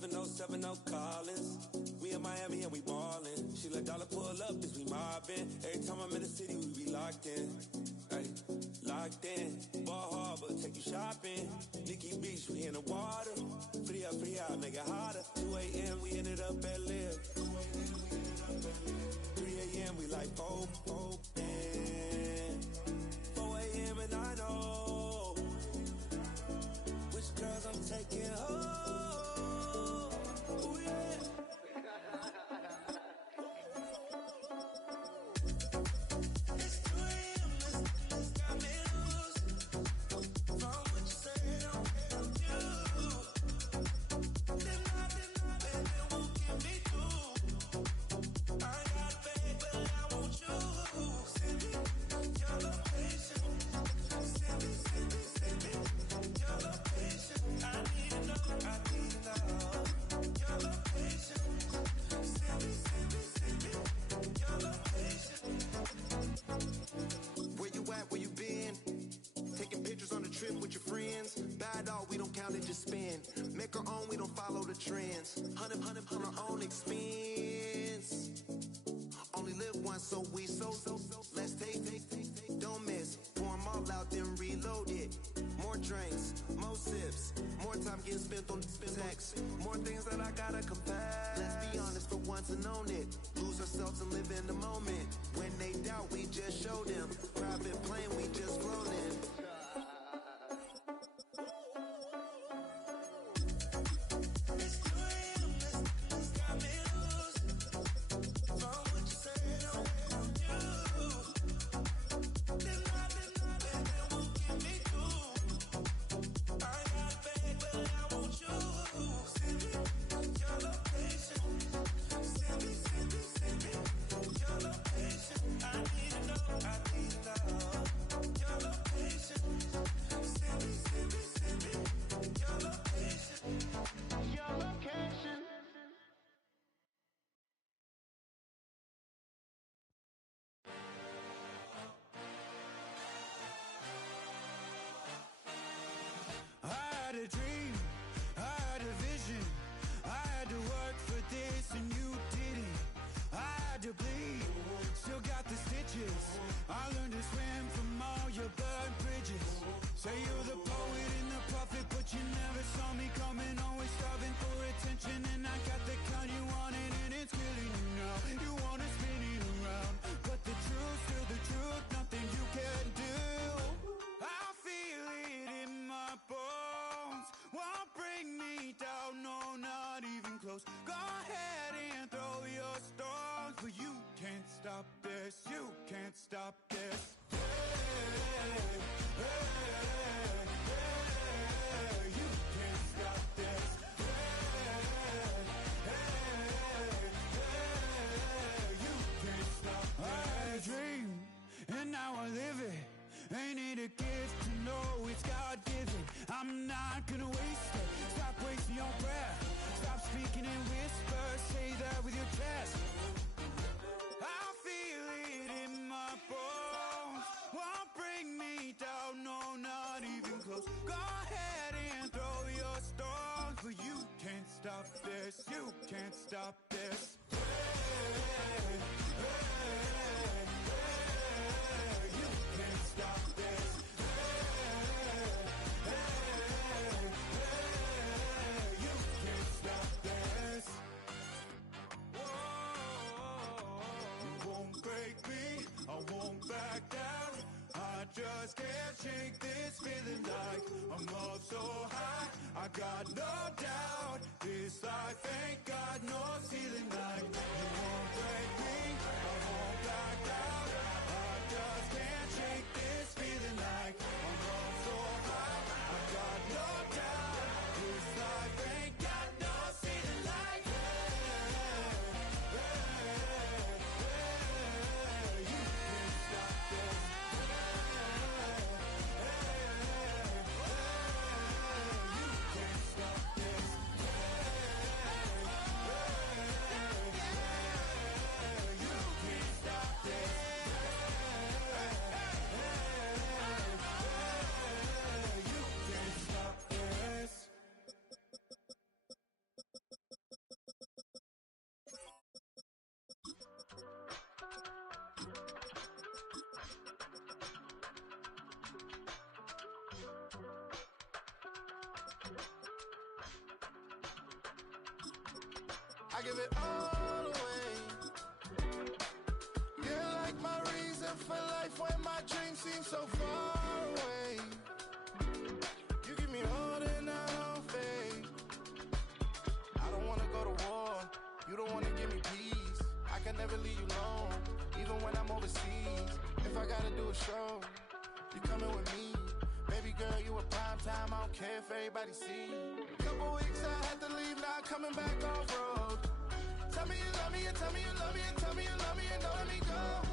707 Collins. We in Miami and we ballin'. She let dollar pull up as we mobbin'. Every time I'm in the city, we be locked in. Ay, locked in. Ball Harbor, take you shopping. Nikki Beach, we in the water. Free up, make it hotter. 2 a.m., we ended up at Live. 3 a.m., we like Pope. 4 a.m. and I know which girls I'm taking home. Just spend, make our own, we don't follow the trends. 100 on our own expense. Only live once, so let's take, don't miss. Pour them all out, then reload it. More drinks, more sips, more time getting spent on text. More things that I gotta confess. Let's be honest for once and own it. Lose ourselves and live in the moment. When they doubt, we just show them. Private plane, we just float in. I give it all away. You're like my reason for life when my dreams seem so far away. You give me all and I don't fade. I don't wanna go to war, you don't wanna give me peace. I can never leave you alone, even when I'm overseas. If I gotta do a show, you coming with me. Baby girl, you a prime time, I don't care if everybody see. Couple weeks I had to leave, now I'm coming back off road. Tell me you love me, and tell me you love me, and tell me you love me, and don't let me go.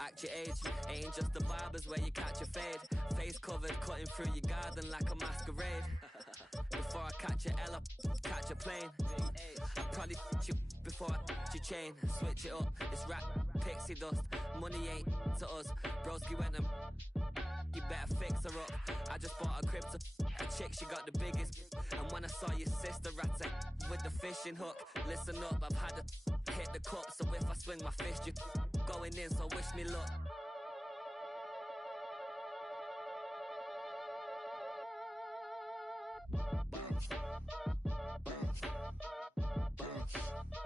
Act your age, ain't just the barbers where you catch a fade. Face covered, cutting through your garden like a masquerade. Before I catch a L up, catch a plane. I probably you before I your chain. Switch it up, it's rap, pixie dust. Money ain't to us. Broski went and you better fix her up. I just bought a crib to a chick, she got the biggest. And when I saw your sister rat with the fishing hook, listen up, I've had to hit the cup. So if I swing my fist, you going in, so wish me luck.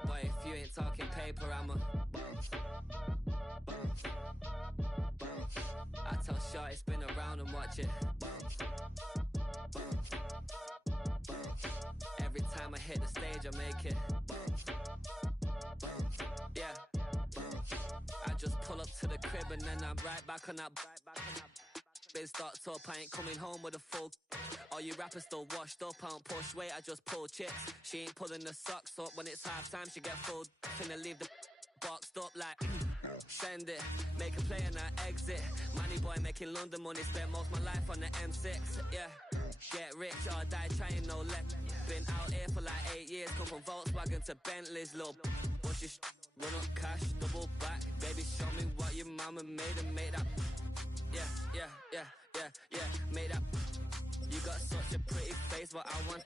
Boy, if you ain't talking paper, I'm a I tell Shorty spin around and watch it. Every time I hit the stage, I make it. Yeah. I just pull up to the crib and then I'm right back on that. Biz starts up, I ain't coming home with a full. All you rappers still washed up, I don't push weight, I just pull chips. She ain't pulling the socks up, when it's half time she get full. Finna leave the boxed up like send it, make a play and I exit. Money boy making London money, spent most of my life on the M6. Yeah, get rich or die trying, no left. Been out here for like 8 years, come from Volkswagen to Bentley's, little bushy run up cash, double back. Baby, show me what your mama made and made that. Yeah, made that. You got such a pretty face, but I want.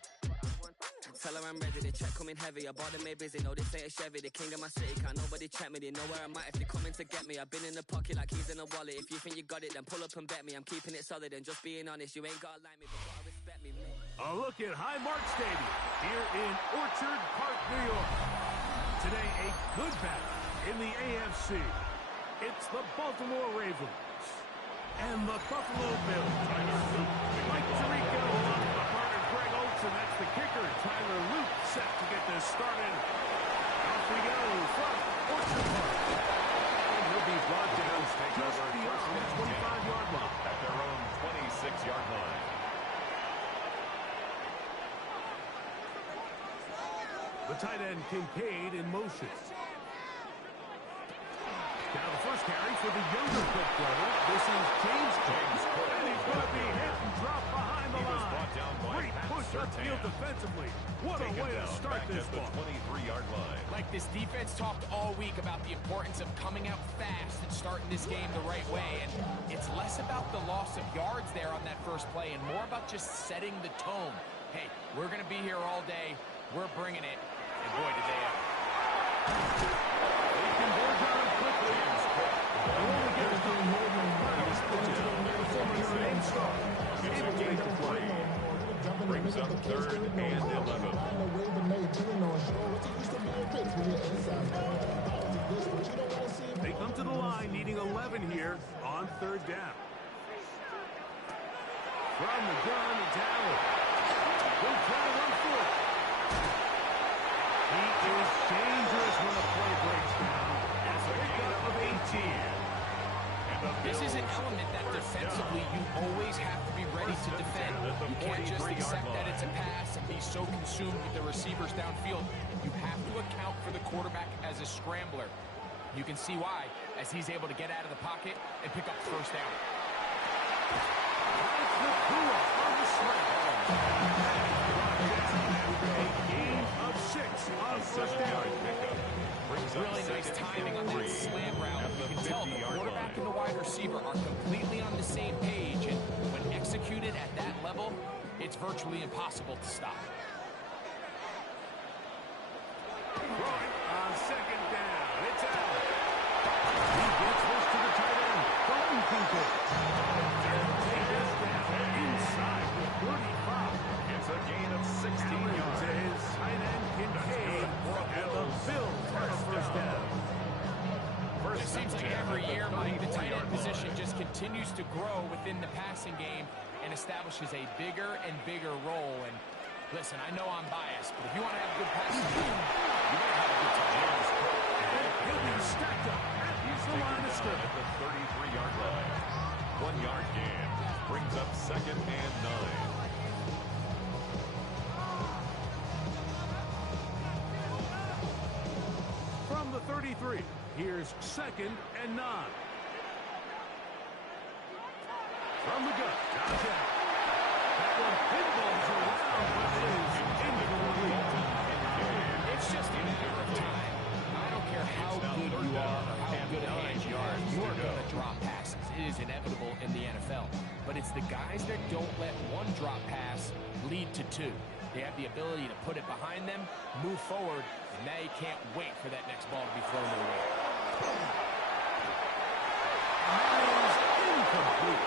Tell her I'm ready, the check coming heavy. I bought them made busy, no, this ain't a Chevy. The king of my city, can't nobody check me. They know where I'm at if they coming to get me. I've been in the pocket like keys in a wallet. If you think you got it, then pull up and bet me. I'm keeping it solid and just being honest. You ain't gotta like me, but gotta respect me, mate. A look at Highmark Stadium here in Orchard Park, New York. Today, a good battle in the AFC. It's the Baltimore Ravens and the Buffalo Bills. Mike Tirico along with my partner Greg Olson. That's the kicker, Tyler Luke, set to get this started. The tight end Kincaid in motion. Now the first carry for the younger Cook brother. This is James Cook. And he's going to be hit and dropped behind the line. Great push upfield defensively. What a way to start this ball. 23-yard line. Like this defense talked all week about the importance of coming out fast and starting this game the right way. And it's less about the loss of yards there on that first play and more about just setting the tone. Hey, we're going to be here all day. We're bringing it. And boy, did they ever. They can go down quickly. They only get it to him more than It's a gain of 3. Brings up 3rd and 11. They come to the line needing 11 here on 3rd down. From the gun, it's Allen. He'll try to run for it. He is dangerous when the play breaks down. It's a pickup of 18. This is an element that defensively you always have to be ready to defend. You can't just accept that it's a pass and be so consumed with the receivers downfield. You have to account for the quarterback as a scrambler. You can see why, as he's able to get out of the pocket and pick up first down. On the scramble. A gain of 6 on first down. Really nice timing on that slant route. You can tell the quarterback and the wide receiver are completely on the same page, and when executed at that level, it's virtually impossible to stop. On 2nd down, it's Allen. He gets this to the tight end, Dalton Kincaid. Inside the 35. It's a gain of 16 yards. To his tight end Kincaid, and the Bills have a first down. It seems like every year, Mike, the tight end position just continues to grow within the passing game and establishes a bigger and bigger role. And listen, I know I'm biased, but if you want to have a good passing game, you got to have a good tight end. He'll be stacked up at the line of scrimmage. At the 33-yard line. 1-yard gain. Brings up 2nd and 9. From the 33, here's 2nd and 9. From the gun, Josh Allen. That one pinballs around, but is incomplete. It's just a matter of time. I don't care how good you are or how good a hand you are, you're going to drop passes. It is inevitable in the NFL. But it's the guys that don't let one drop pass lead to 2. They have the ability to put it behind them, move forward, and now you can't wait for that next ball to be thrown their way. And that is incomplete.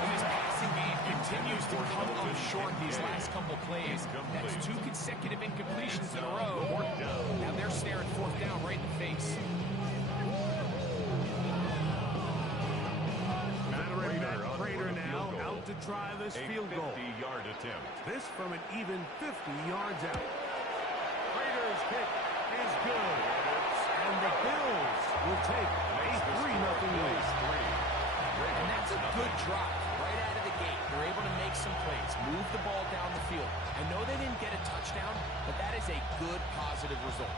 And this passing game continues to come up short these last couple plays. That's 2 consecutive incompletions in a row. Now they're staring 4th down right in the face. Veteran Matt Prater now out to try this field goal. 50-yard attempt. This from an even 50 yards out. Prater's kick is good. And the Bills will take a 3-0 lead. And that's a good drop right out of the gate. They're able to make some plays, move the ball down the field. I know they didn't get a touchdown, but that is a good, positive result.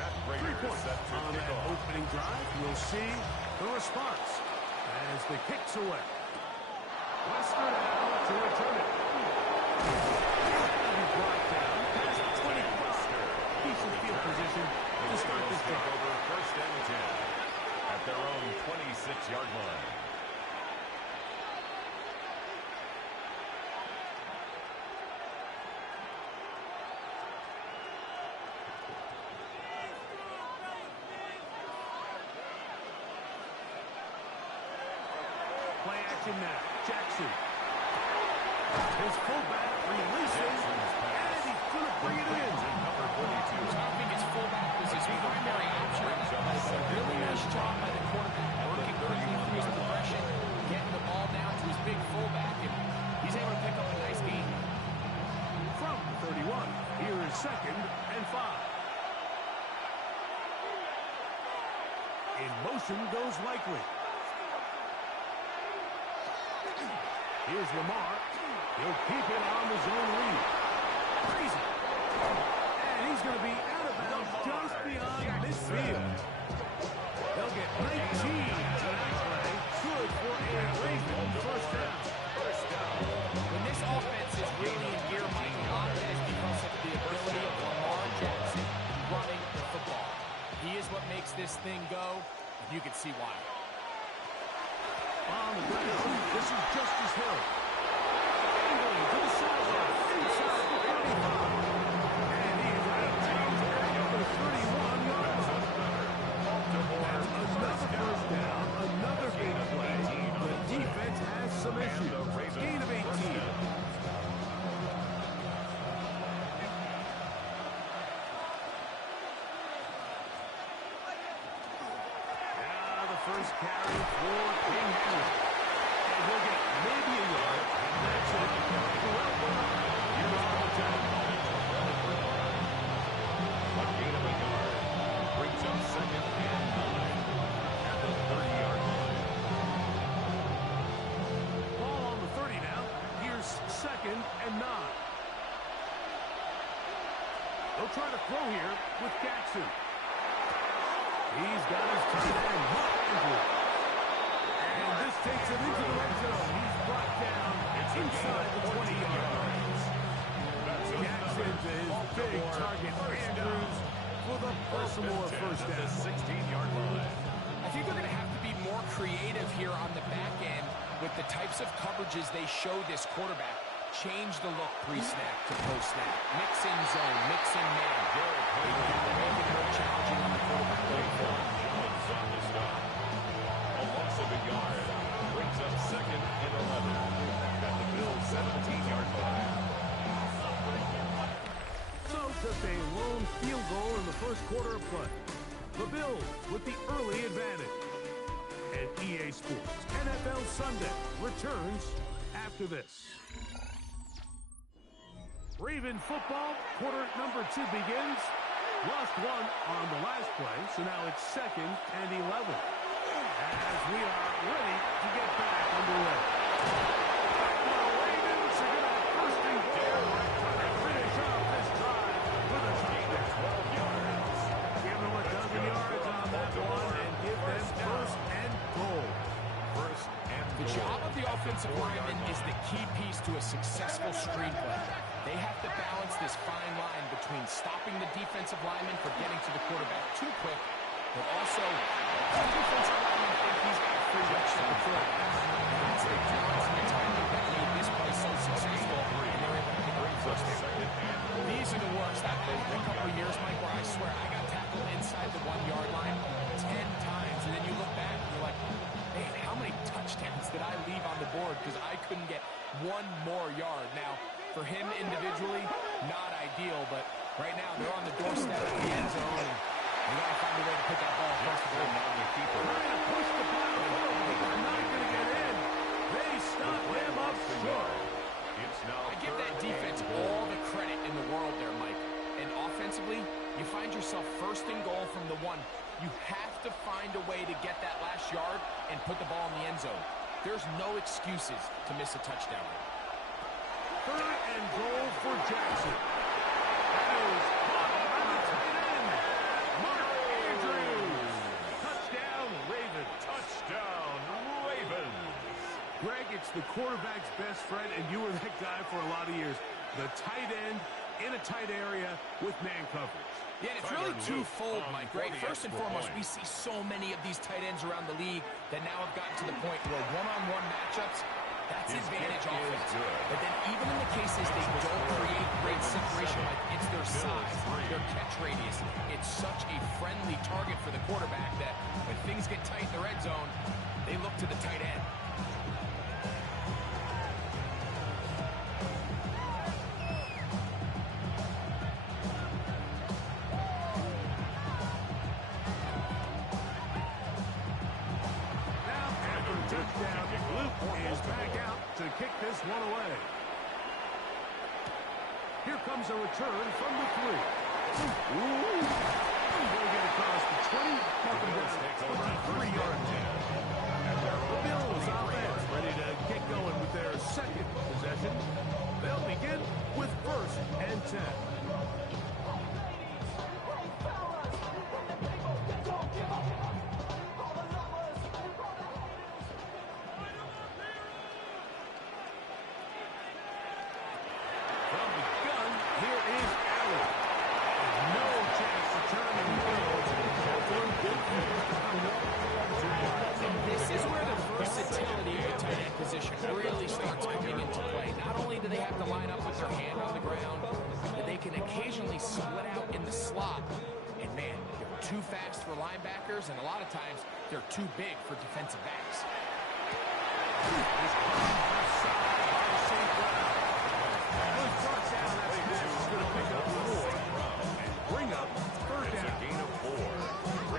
Matt Prater set to On kick that off. opening drive, we'll see the response as the kick's away. Western now to return it. He's brought down past the 25. Decent field position to start this Take drive. over 1st and 10 at their own 26-yard line. Play action now. Jackson. His fullback releases, and he's going to bring it in. Number 42. I don't think his fullback was his primary option on that play, but a really nice job by the quarterback, working quickly through his progression, getting the ball down to his big fullback, and he's able to pick up a nice gain. From the 31, here is 2nd and 5. In motion goes Likely. Here's Lamar. He'll keep it on the zone lead. Crazy. And he's going to be out of bounds just beyond midfield. They'll get 19 to that play. Good for a Raven first down. When this offense is really in gear, Mike, a lot of it is because of the ability of Lamar Jackson running the football. He is what makes this thing go, and you can see why. On the ground, this is Justice Hill. Angling to the sideline, inside the 35. And he is out of bounds at the 31-yard line. That's another first down, another big play. The defense has some issues. Gain of 18. First carry for King Henry. And he'll get maybe a yard. And that's it. Here's the tackle. A gain of a yard. Brings up second and 9 at the 30-yard line. Ball on the 30 now. Here's second and 9. They'll try to throw here with Jackson. He's got his tight end, Mark Andrews. And this takes him into the red zone. He's brought down inside the 20-yard line. Jackson to his big target, Andrews, for the Baltimore first down. 16-yard line. I think they're going to have to be more creative here on the back end with the types of coverages they show this quarterback. Change the look pre-snap to post-snap. Mix in zone, mix in man. They got to make it more challenging on the quarterback going forward. Jones on the stop. A loss of a yard. Brings up second and 11 at the Bills' 17-yard line. So just a lone field goal in the first quarter of play. The Bills with the early advantage. And EA Sports NFL Sunday returns after this. Raven football, quarter number 2 begins. Lost one on the last play, so now it's second and 11. As we are ready to get back underway. The Ravens are going to have first and goal. Trying to finish off this drive with a touchdown. 12 yards. Give them a dozen yards on that one and give them first and goal. First and The job of the offensive lineman is the key piece to a successful screenplay. They have to balance this fine line between stopping the defensive lineman from getting to the quarterback too quick, but also the defensive lineman think he's got a free rush to the quarterback. That's the balance and the timing that made this play so successful, and they're able to bring first down. These are the worst. I've had a couple of years, Mike, where I swear I got tackled inside the 1-yard line 10 times, and then you look back and you're like, man, how many touchdowns did I leave on the board because I couldn't get one more yard? Now, for him individually, not ideal, but right now they're on the doorstep of the end zone, and they got to find a way to put that ball across the goal. Trying to push the ball forward. He's not going to get in. They stop him up short. It's now I give that defense all the credit in the world there, Mike. And offensively, you find yourself first and goal from the 1. You have to find a way to get that last yard and put the ball in the end zone. There's no excuses to miss a touchdown. Third and goal for Jackson. That is caught by the tight end, Mark Andrews. Touchdown, Ravens. touchdown, Ravens. Greg, it's the quarterback's best friend, and you were that guy for a lot of years. The tight end in a tight area with man coverage. Yeah, and it's really twofold, Mike, right? First and foremost, we see so many of these tight ends around the league that now have gotten to the point where one-on-one matchups, that's advantage offense. But then even in the cases they don't create great separation, like it's their size, their catch radius, it's such a friendly target for the quarterback that when things get tight in the red zone, they look to the tight end. Kick this one away. Here comes a return from the 3. Ooh. Going to get across the 20. Up and down. split out in the slot. And, man, they're too fast for linebackers, and a lot of times they're too big for defensive backs.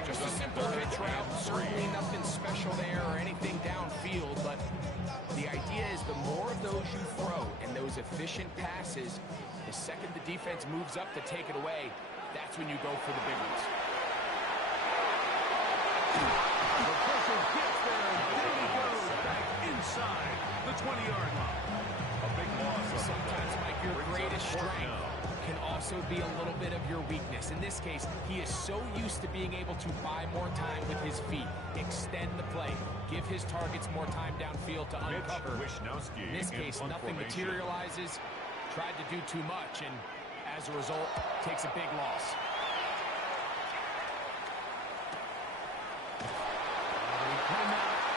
Just a simple pitch route, certainly nothing special there or anything downfield, but the idea is the more of those you throw and those efficient passes, the second the defense moves up to take it away, that's when you go for the big ones. The pressure gets there, and there he goes, back inside the 20-yard line. A big loss. Sometimes, Mike, your greatest strength can also be a little bit of your weakness. In this case, he is so used to being able to buy more time with his feet, extend the play, give his targets more time downfield to uncover. In this case, nothing materializes, tried to do too much, and as a result, takes a big loss.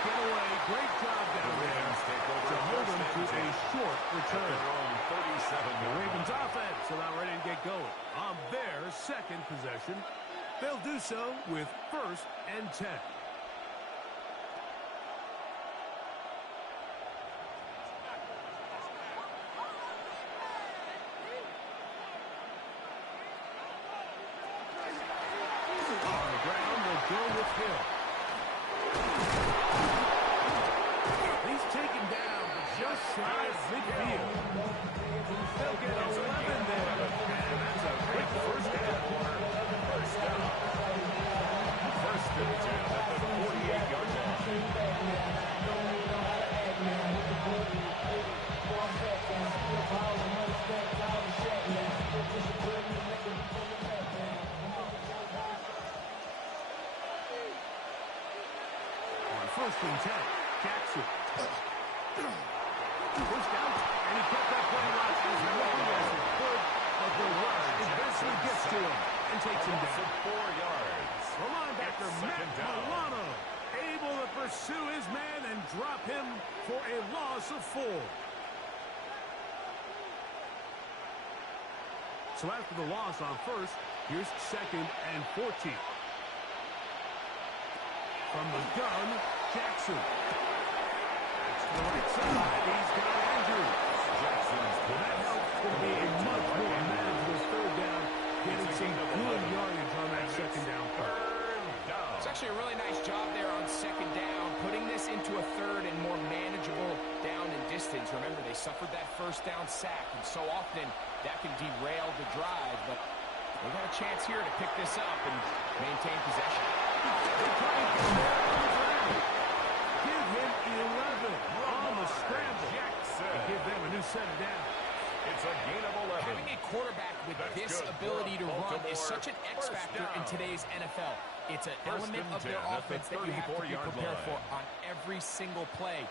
Get away, great job down there to hold him to a short return. The Ravens offense are now ready to get going on their second possession. They'll do so with 1st and 10. On the ground, they'll go with Hill. He's taken down just shy of midfield. They'll get 11 there. And that's a great first down. First down. First and 10 at the 48-yard line. On 1st and 10, Jackson. Pushed out, and he kept that play alive as long as he could, but the rush eventually gets to him and takes him down. 4 yards. The linebacker, Matt Milano, able to pursue his man and drop him for a loss of 4. So after the loss on 1st, here's 2nd and 14. From the gun, Jackson. That's to the right side. He's got Andrews. Jackson's That helps to be a much more manageable 3rd down, getting some good yardage on that 2nd down play. It's actually a really nice job there on 2nd down, putting this into a 3rd and more manageable down and distance. Remember, they suffered that 1st down sack, and so often that can derail the drive, but they got a chance here to pick this up and maintain possession. Give him 11 on the scramble. And give them a new set of downs. It's a gain of 11. Having a quarterback with this ability to run is such an X factor in today's NFL. It's an element of their offense that you have to be prepared for on every single play.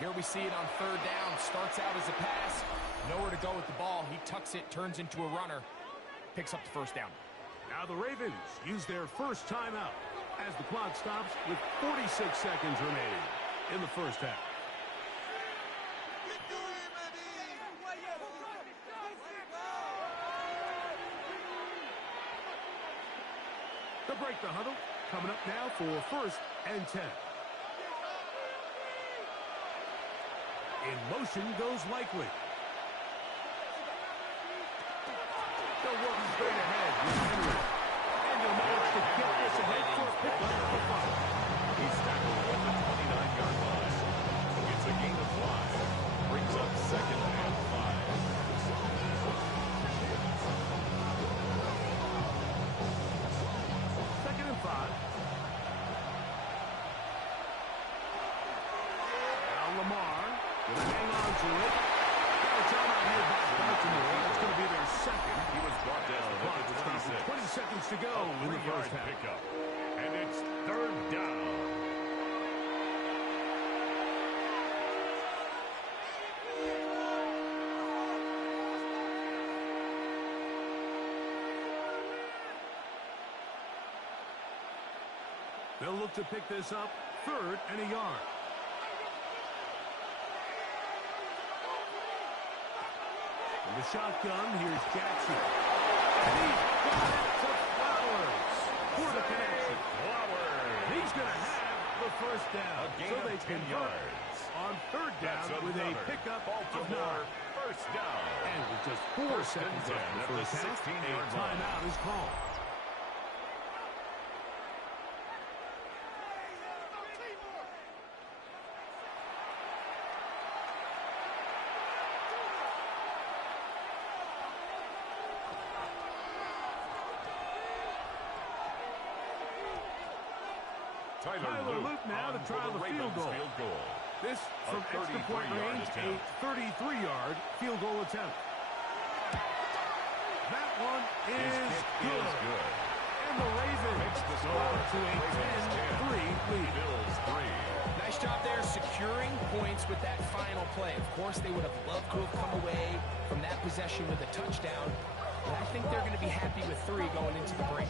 Here we see it on 3rd down. Starts out as a pass. Nowhere to go with the ball. He tucks it, turns into a runner. Picks up the 1st down. Now the Ravens use their first timeout as the clock stops with 46 seconds remaining in the 1st half. They'll break the huddle. Coming up now for 1st and 10. In motion goes Likely. They'll work straight ahead with Henry. And they'll manage to get this ahead for a pickup of 5. He's tackled at the 29-yard line. It's a gain of 5. Brings up 2nd and 5. 2nd and 5. Now Lamar will hang on to it. Got a timeout here by Baltimore. That's going to be their 2nd. He was brought down at the 26. 20 seconds to go in the 1st half. Pickup. And it's 3rd down. They'll look to pick this up 3rd and a yard. From the shotgun, here's Jackson. And he's got it to Flowers for the connection. He's going to have the first down. So they convert on third down with a pickup of 9. First down. And with just 4 seconds left in the first half, a timeout is called. Tyler Luke now to try the field goal. This from extra point range, a 33-yard field goal attempt. That one is good. And the Ravens go to a 10-3 lead. Bills 3. Nice job there securing points with that final play. Of course, they would have loved to have come away from that possession with a touchdown. But I think they're going to be happy with 3 going into the break.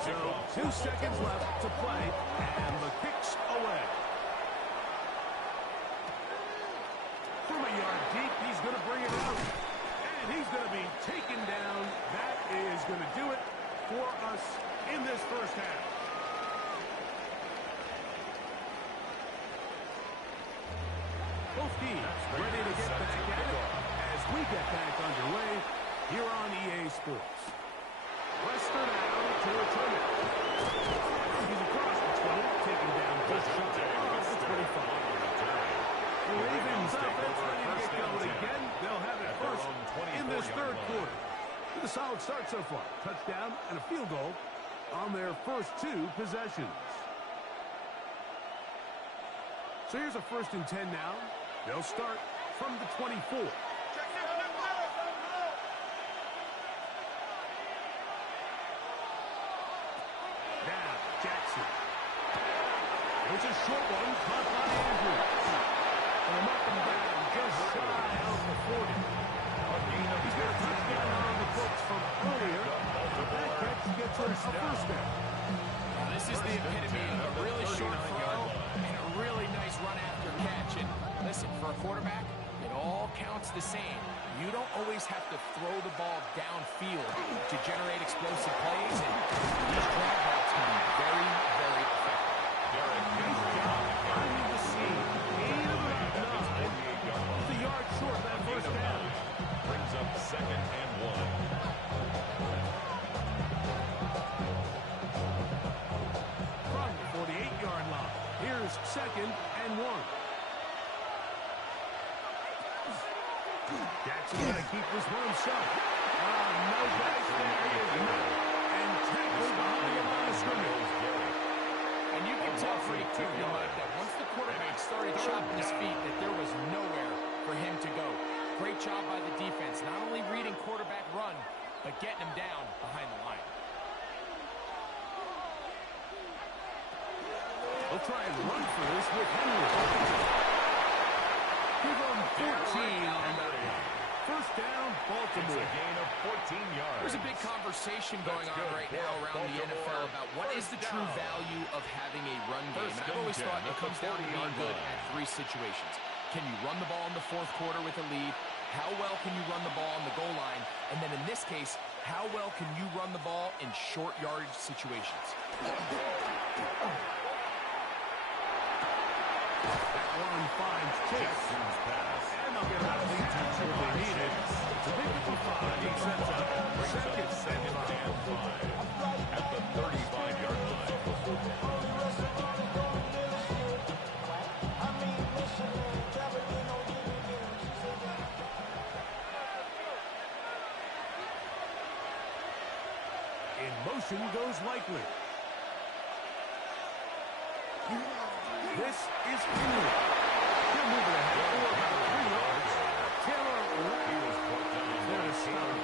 So 2 seconds left to play, and the kick's away. From a yard deep, he's going to bring it out. And he's going to be taken down. That is going to do it for us in this first half. Both teams ready to get back at it as we get back underway here on EA Sports. Lester now to return it. He's across the 20, taking down just shot of the 25. The Ravens offense ready to get going again. They'll have it first in this third quarter. With a solid start so far. Touchdown and a field goal on their first 2 possessions. So here's a 1st and 10 now. They'll start from the 24. Now, Jackson. It's a short one, caught by Andrews. And a up and down, just shy of the 40. He's got a touchdown on the books from earlier. That catch gets us a first down. This is the epitome of a really short throw and a really nice run after catch. And listen, for a quarterback, it all counts the same. You don't always have to throw the ball downfield to generate explosive plays, and these drag routes can be very, very effective. Nice job finding the seam. 8 of 9. It's a yard short of that first down. Brings up 2nd and 1. From the 48-yard line, here's 2nd and 1. Jackson got to keep this one himself. No guys there. He is not. And tackled behind the line of scrimmage. And you can tell pretty quickly, Mike, that once the quarterback started chopping his feet, that there was nowhere for him to go. Great job by the defense, not only reading quarterback run, but getting him down behind the line. They'll try and run for this with Henry. Give him 14 on that one. First down, Baltimore. It's a gain of 14 yards. There's a big conversation going on right now around the NFL about what is the true value of having a run game. And I've always thought it comes down to being good at 3 situations. Can you run the ball in the 4th quarter with a lead? How well can you run the ball on the goal line? And then in this case, how well can you run the ball in short yardage situations? That one finds Jackson's pass. And they'll get out of the touch if they need it. To pick up a 5, he sets up 2nd and 5. At the 35-yard line. In motion goes Likely. This is Henry. He'll move it ahead for about 3 yards. Taylor is there to stop.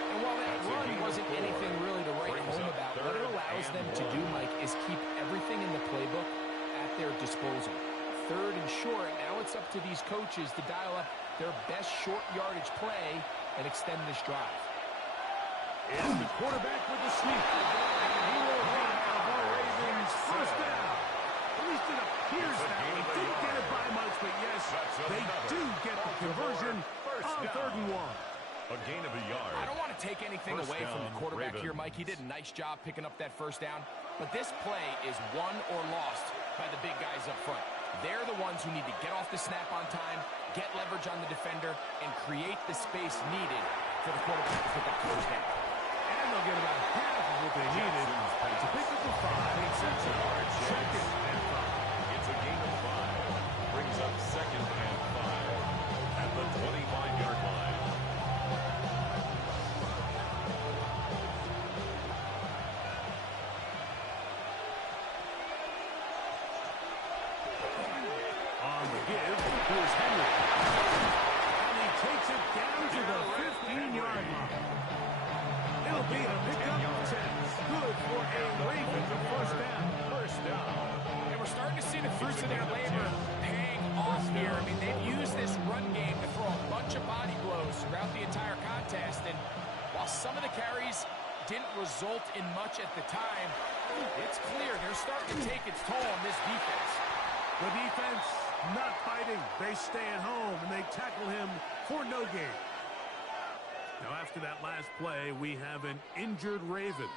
And while that run wasn't anything really to write home about, what it allows them to do, Mike, is keep everything in the playbook at their disposal. 3rd and short, now it's up to these coaches to dial up their best short yardage play and extend this drive. And the quarterback with the sneak. And he will bring out the Ravens first down. He's it appears that way. Didn't get it by much, but yes, they do get the conversion on 3rd and 1. A gain of a yard. I don't want to take anything away from the quarterback here, Mike. He did a nice job picking up that first down. But this play is won or lost by the big guys up front. They're the ones who need to get off the snap on time, get leverage on the defender, and create the space needed for the quarterback to pick up the first down. And they'll get about half of what they needed to pick up the 5. It's a second and 5. It's a gain of 5. Brings up 2nd and 5 at the 25-yard line. On the give, here's Henry. And he takes it down to the 15-yard line. It'll be a pickup of 10. Good for a Raven to first down. And we're starting to see the fruits of their labor paying off here. I mean, they've used this run game to throw a bunch of body blows throughout the entire contest. And while some of the carries didn't result in much at the time, it's clear they're starting to take its toll on this defense. The defense not fighting. They stay at home, and they tackle him for no gain. Now, after that last play, we have an injured Raven.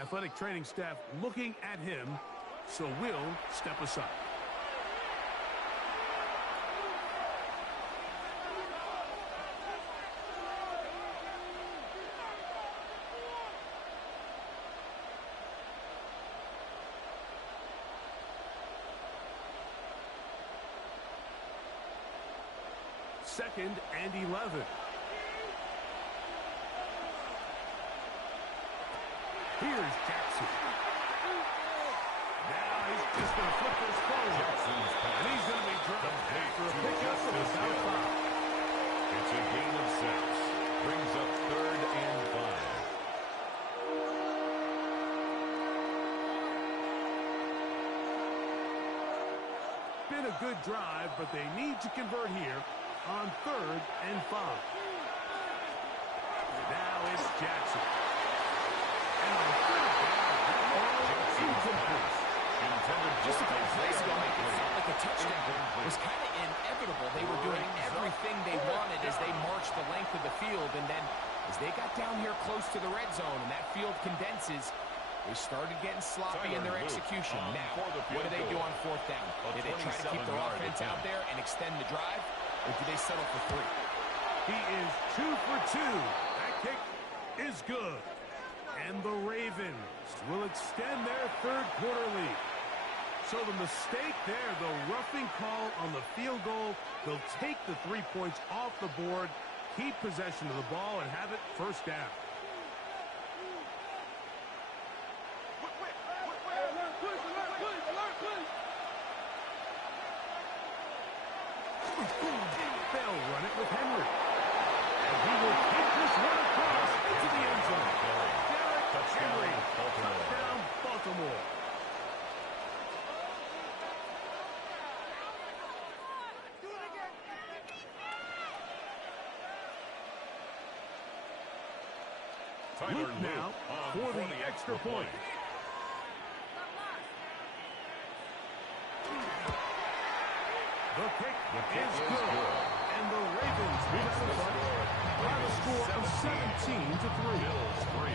Athletic training staff looking at him, so we'll step aside. Second and 11. Here's Jackson. Now he's just going to flip this forward. And he's going to be dropped after a pickup of about 5. It's a gain of 6. Brings up 3rd and 5. Been a good drive, but they need to convert here on 3rd and 5. Now it's Jackson. And on 3rd down, that ball is incomplete. Just a couple plays ago, it felt like the touchdown was kind of inevitable. They were doing everything they wanted as they marched the length of the field, and then as they got down here close to the red zone and that field condenses, they started getting sloppy in their execution. Now, what do they do on 4th down? Do they try to keep their offense out there and extend the drive, or do they settle for 3? He is 2 for 2. That kick is good. And the Ravens will extend their 3rd quarter lead. So the mistake there, the roughing call on the field goal, they'll take the 3 points off the board, keep possession of the ball, and have it first down. They'll run it with Henry. And he will kick this one across into the end zone. Derrick Henry, touchdown Baltimore. Luke now for the extra point. The kick is good. And the Ravens move out of front by a score of 17-3. Bills 3.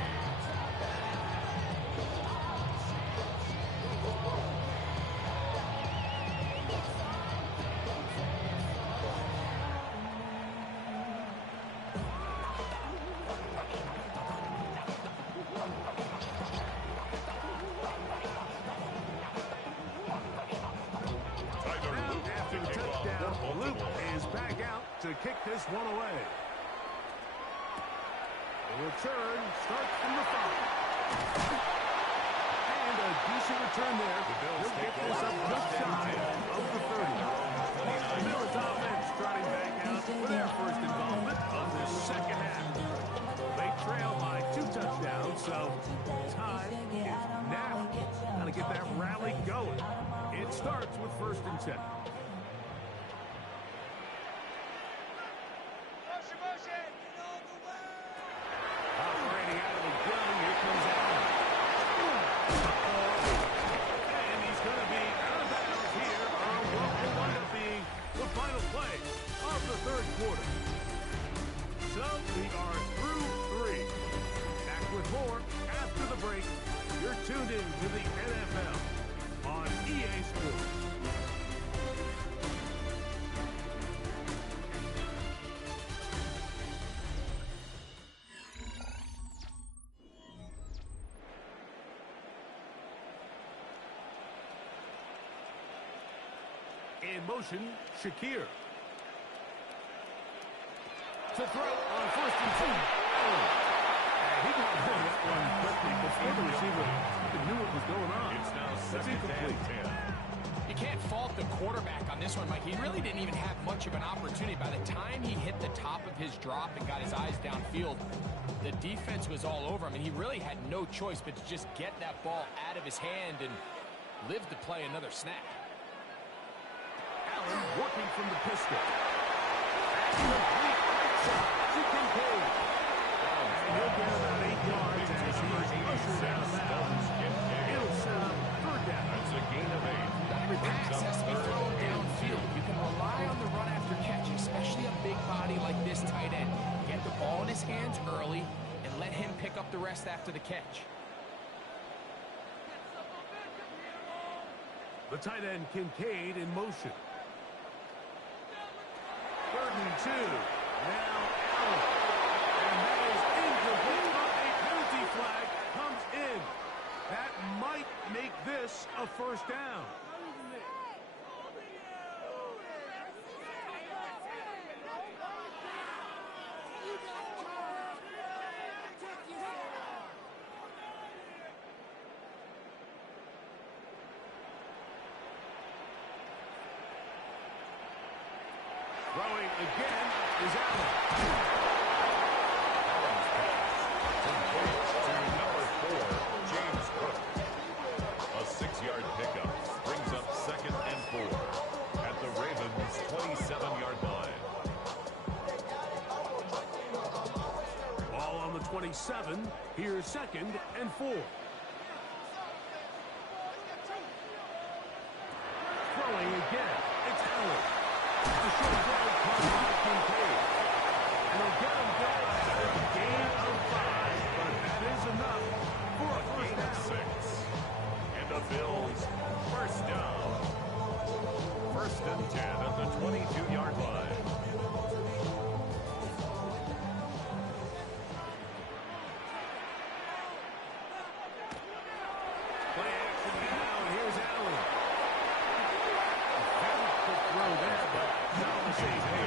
To kick this one away. The return starts from the 5. And a decent return there. He'll get this up just shy of the 30. The Bills offense trotting back out for their first involvement of this second half. They trail by 2 touchdowns, so time is now. Got to get that rally going. It starts with 1st and 10. And he's going to be out of bounds to the NFL on EA Sports. In motion, Shakir. To throw on 1st and 2. He got rid of that one quickly before the receiver even knew what was going on. It's now That's incomplete. 2nd and 10. You can't fault the quarterback on this one, Mike. He really didn't even have much of an opportunity. By the time he hit the top of his drop and got his eyes downfield, the defense was all over him, and he really had no choice but to just get that ball out of his hand and live to play another snap. Allen working from the pistol. Complete outside to Kincaid. And he'll get about 8 yards as he is ushered out of bounds. It'll set up 3rd down. That's a gain of 8. Not every pass has to be thrown downfield. You can rely on the run after catch, especially a big body like this tight end. Get the ball in his hands early and let him pick up the rest after the catch. The tight end Kincaid in motion. 3rd and 2. Now Allen. And that is incomplete. A penalty flag comes in. That might make this a 1st down. Throwing again is Allen. Allen's pass completes to number 4, James Cook. A 6-yard pickup brings up 2nd and 4 at the Ravens' 27-yard line. Ball on the 27. Here's 2nd and 4. Throwing again. It's Allen. A short drive caught by Kincaid. And he'll get him down at a gain of 5, but that is enough for a 1st down. 6. And the Bills, 1st down. 1st and 10 at the 22-yard line. Play action now, and here's Allen. Very quick throw there, but not on the same page.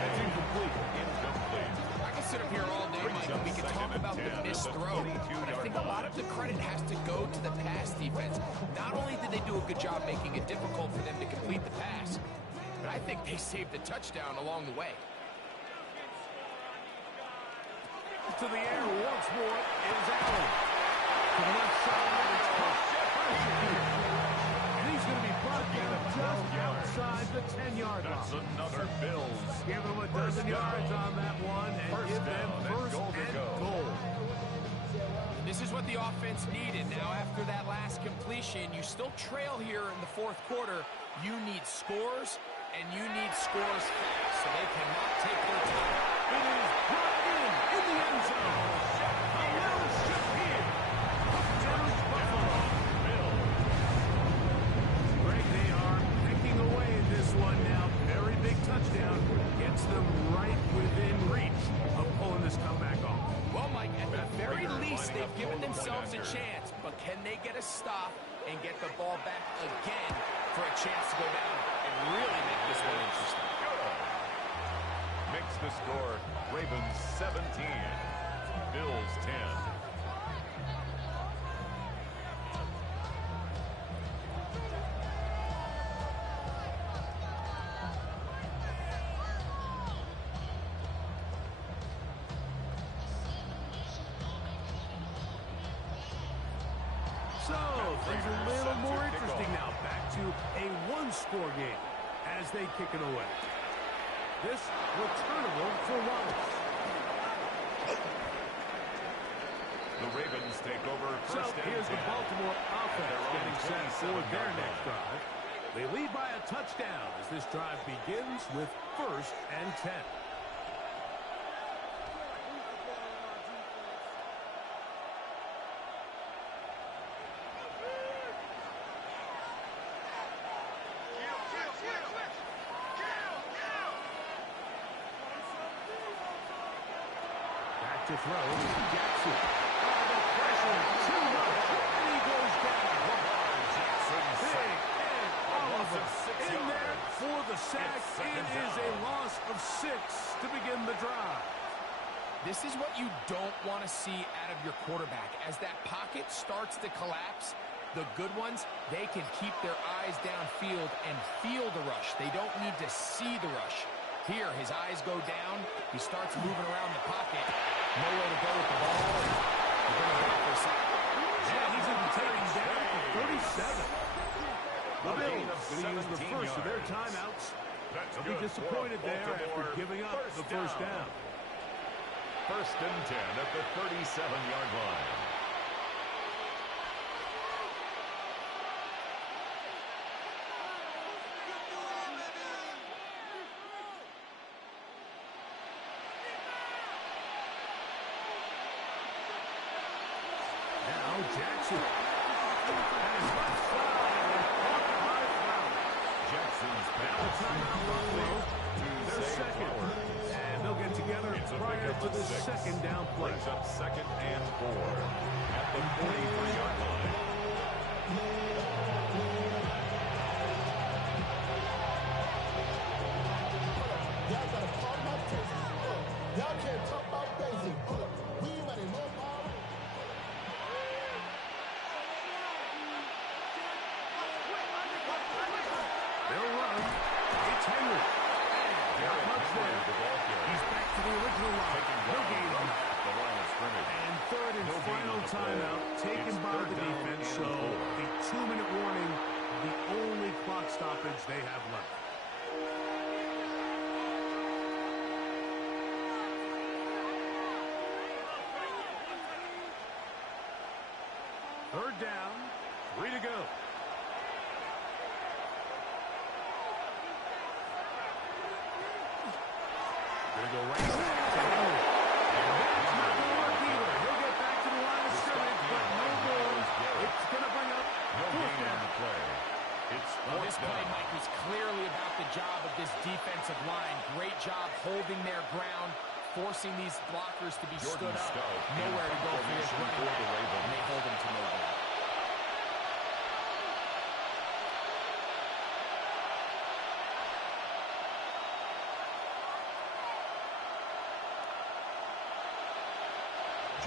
That's incomplete. I can sit up here all day, Mike, and we can talk about the missed throw. But I think a lot of the credit has to go to the pass defense. Not only did they do a good job making it difficult for them to complete the pass, but I think they saved the touchdown along the way. To the air once more is Allen. To the left side, it's Shakir. And he's going to be brought down just outside the 10-yard line. That's another Bills. Give them a dozen yards on that one and give them 1st and goal. This is what the offense needed. Now, after that last completion, you still trail here in the 4th quarter. You need scores, and you need scores fast, so they cannot take their time. It is brought in the end zone. Khalil Shakir. Touchdown, Buffalo. Greg, they are picking away in this one now. Very big touchdown. Gets them right within reach of pulling this comeback off. Well, Mike, at the very least, they've given themselves a chance, but can they get a stop and get the ball back again for a chance to go down and really make this one interesting? Makes the score Ravens 17, Bills 10. So, things are a little more interesting now. Back to a one-score game as they kick it away. This returnable for Wallace. The Ravens take over So, first and here's the 10. Baltimore offense getting set for their 27-yard next drive. They lead by a touchdown as this drive begins with 1st and 10. to throw. Jackson. Oh, the pressure. Too much. And he goes down. Big and Oliver in there for the sack. It is a loss of 6 to begin the drive. This is what you don't want to see out of your quarterback. As that pocket starts to collapse, the good ones, they can keep their eyes downfield and feel the rush. They don't need to see the rush. Here, his eyes go down. He starts moving around the pocket. Nowhere to go with the ball. He's going to back for a sack. Yeah, he's going to be taken down for 37. The Bills going to use the first of their timeouts. They'll be disappointed there after giving up the first down. First and 10 at the 37-yard line. Jackson. Jackson's their second. And they'll get together prior to the second down play. Brings up 2nd and 4 at the 43-yard line. Y'all gotta talk about basics. Y'all can't talk about basics. We ready, no power. They'll run. It's Henry. Not much there. He's back to the original line. No gain on that. The line of scrimmage. And third and final timeout taken by the defense. So the 2-minute warning, the only clock stoppage they have left. Third down, 3 to go. Gonna go right back to Henry. And that's not gonna work either. He'll get back to the line of scrimmage, but no goal. It's gonna bring up fourth down. Well, this play, Mike, was clearly about the job of this defensive line. Great job holding their ground, forcing these blockers to be stood up. Nowhere to go for this running back, and they hold him to no goal.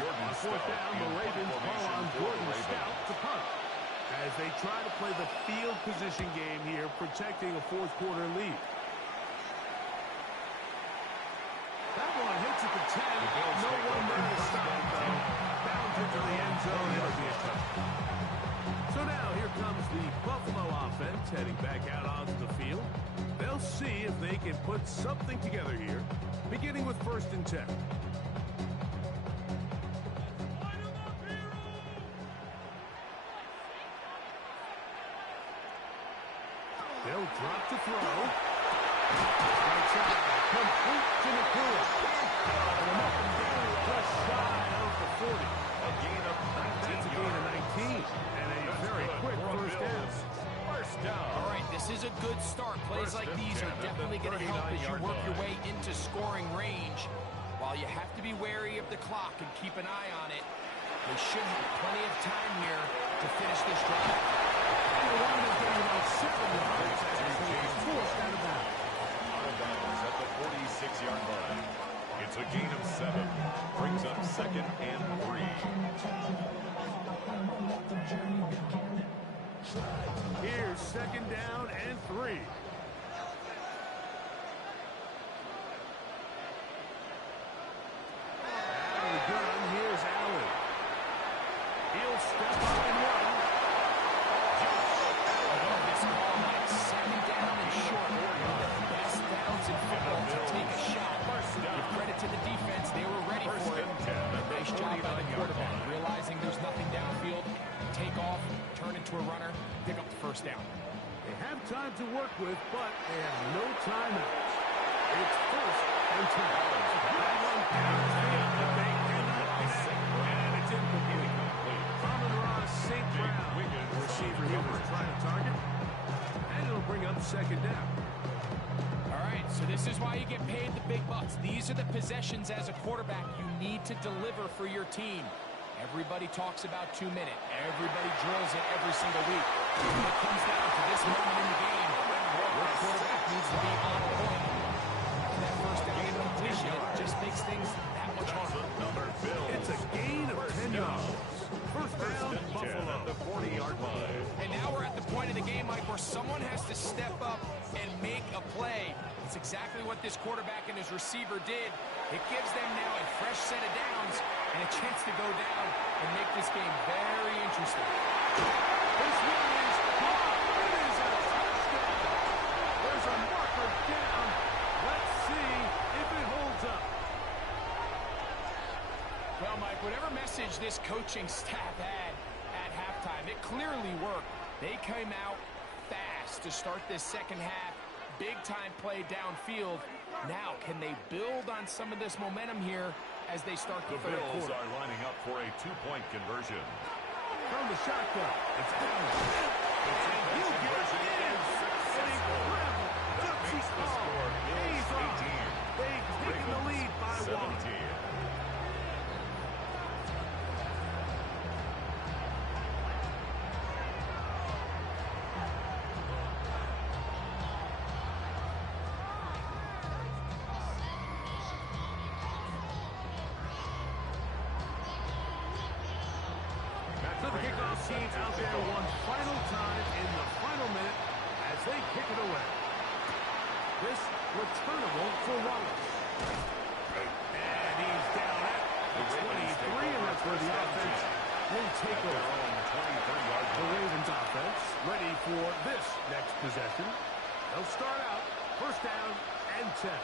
On fourth down, the Ravens call on Jordan Stout to punt as they try to play the field position game here, protecting a fourth-quarter lead. That one hits at the 10. No one there to stop it, though. Bounds into the end zone. It'll be a touchdown. So now here comes the Buffalo offense heading back out onto the field. They'll see if they can put something together here, beginning with 1st and 10. They'll drop to throw. Right side, complete to Nakua. And I'm up and down just shy of the 40. A gain of 19. That's a gain of 19. And a very quick first down. First down. All right, this is a good start. Plays like these are definitely going to help as you work your way into scoring range. While you have to be wary of the clock and keep an eye on it, they should have plenty of time here to finish this drive. And the one is getting about 7 yards as he's forced out of bounds. Out of bounds at the 46-yard line. It's a gain of 7. Brings up 2nd and 3. Here's 2nd down and 3. Out of the gun, here's Allen. He'll step up and run. This ball, Mike, 2nd down and short. One of the best downs in football to take a shot. Give credit to the defense. They were ready for it. Nice job by the quarterback. Realizing there's nothing downfield, take off, turn into a runner, pick up the first down. They have time to work with, but they have no timeouts. It's 1st and 10. That one downfield, but they cannot connect. And it's incomplete. Amon-Ra St. Brown, the receiver he was trying to target. And it'll bring up 2nd down. All right, so This is why you get paid the big bucks. These are the possessions as a quarterback you need to deliver for your team. Everybody talks about 2 minutes. Everybody drills it every single week. When it comes down to this moment in the game, your quarterback needs to be on point. That first down incompletion just makes things that much harder. It's a gain of 10 yards. First down, Buffalo. At the 40-yard line. And now we're at the point of the game, Mike, where someone has to step up and make a play. It's exactly what this quarterback and his receiver did. It gives them now a fresh set of downs and a chance to go down and make this game very interesting. This one is caught. It is a touchdown. There's a marker down. Let's see if it holds up. Well, Mike, whatever message this coaching staff had at halftime, it clearly worked. They came out fast to start this second half. Big-time play downfield. Now, can they build on some of this momentum here as they start the third Bills quarter? are lining up for a 2-point conversion. From the shotgun, it's Allen. And he'll get it in. An incredible gutsy ball. He's off. They've taken the lead by 1. So the kickoff team out there one final time in the final minute as they kick it away. This returnable for Wallace. And he's down at the 23, and that's where the offense will take over. The Ravens offense ready for this next possession. They'll start out first down and 10.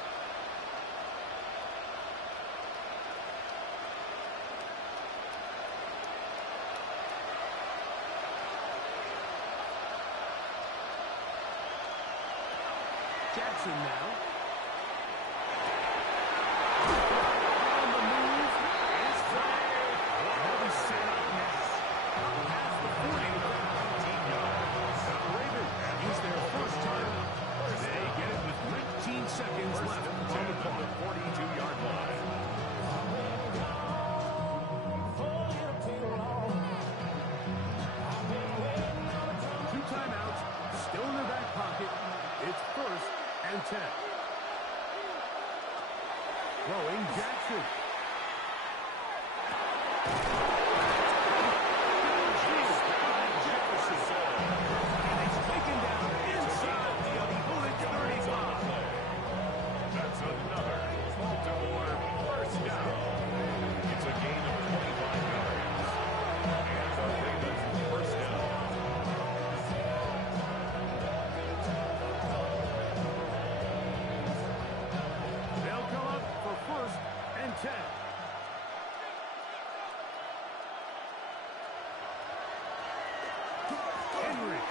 Jackson now. On the move. It's fired. They'll be set up next. Past the 40. The Ravens use their first time. They get it with 19 seconds left on the clock. 42-yard line. Two timeouts. Still in their back pocket. It's first and 10. Throwing Jackson. And he's taken down inside the opponent's 35. That's another Baltimore first down. It's a gain of 25 yards. And the Ravens first down. They'll come up for first and 10. Henry.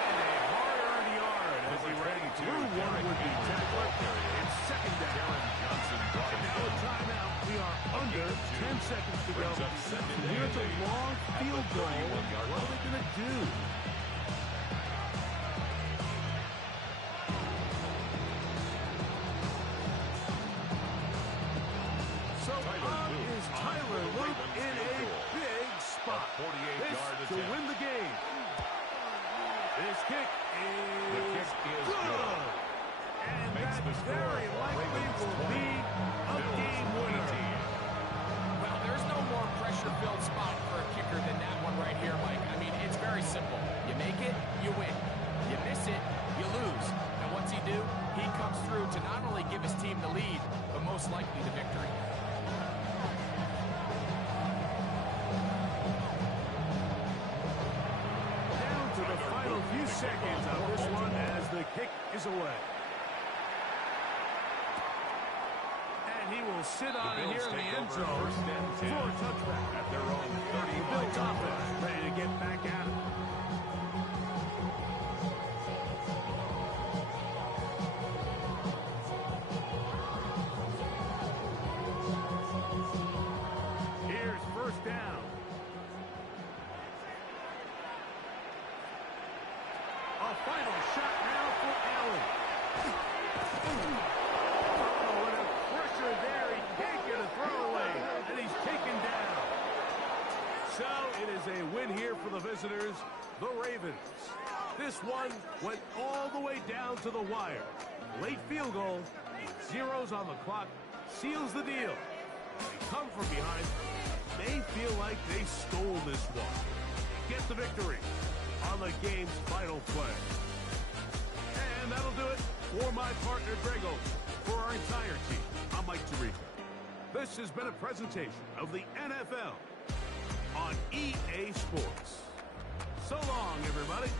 And a hard-earned yard as he ran through one would-be tackler. It's second down. And now a timeout. We are under 10 seconds to go. Here's a long field goal. What are they going to do? So on is Tyler Loop in a big spot. This to win the game. This kick is good. And that very likely will be a game winner. Well, there's no more pressure-filled spot for a kicker than that one right here, Mike. I mean, it's very simple. You make it, you win. You miss it, you lose. And what's he do? He comes through to not only give his team the lead, but most likely the victory. Down to the final few seconds of this one as the kick is away. And he will sit on it here in the end zone for a touchback. At their own The Bills offense ready to get back at it. Here's first down. A final shot now for Allen. This one went all the way down to the wire. Late field goal, zeros on the clock, seals the deal. They come from behind. They feel like they stole this one. Get the victory on the game's final play. And that'll do it for my partner, Grego. For our entire team, I'm Mike Tirico. This has been a presentation of the NFL on EA Sports. So long, everybody.